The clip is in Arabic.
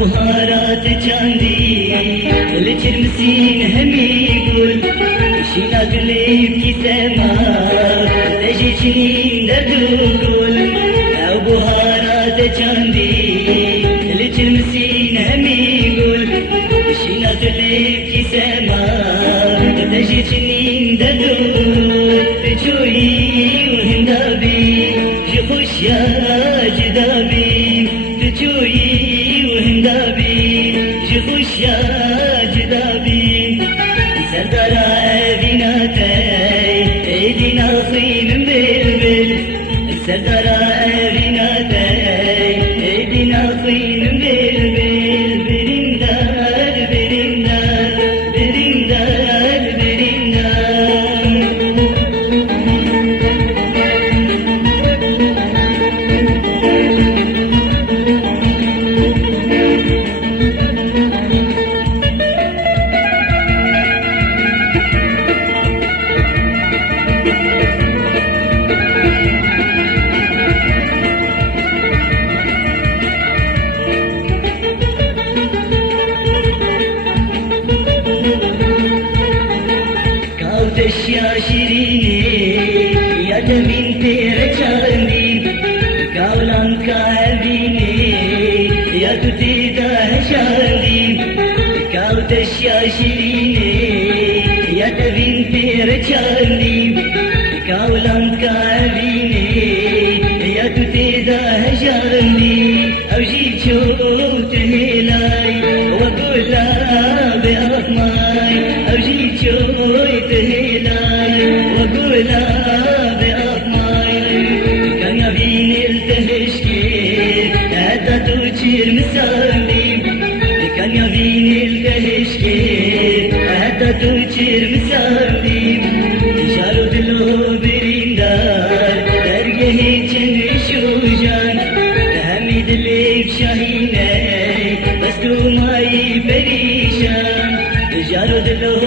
بهارات چاندی لچرمسین همی گل شینات لیبکی سما تجی چنین دردو گل او بهارات چاندی لچرمسین همی گل شینات لیبکی سما تجی چنین دردو تجوی وهندابی جخوش یا جدابی تجوی وهندابي جخوش يا جدابي سردارا اذيناتي ايدينا صي من بلبل سردارا اذيناتي ايدينا صي من بلبل برندال برندال برندال برندال يا شيريني يا دمين تيرا چاندي كاولان كاهبيني يا تتيدا هشاندي كاوتش يا شيريني يا دمين تيرا چاندي كاولان كاهبيني يا تتيدا هشاندي اوجي چوت هلاي وقولا بأطماي اوجي چوت هلاي وقولا بأطماي كان يبيني التهشكي هذا توجير مسامي كان يبيني التهشكي هذا توجير مسامي جارو دلو بريندار درجه چنشوجان حميد اللي بشاهيني بس تو ماي بريشان جارو دلو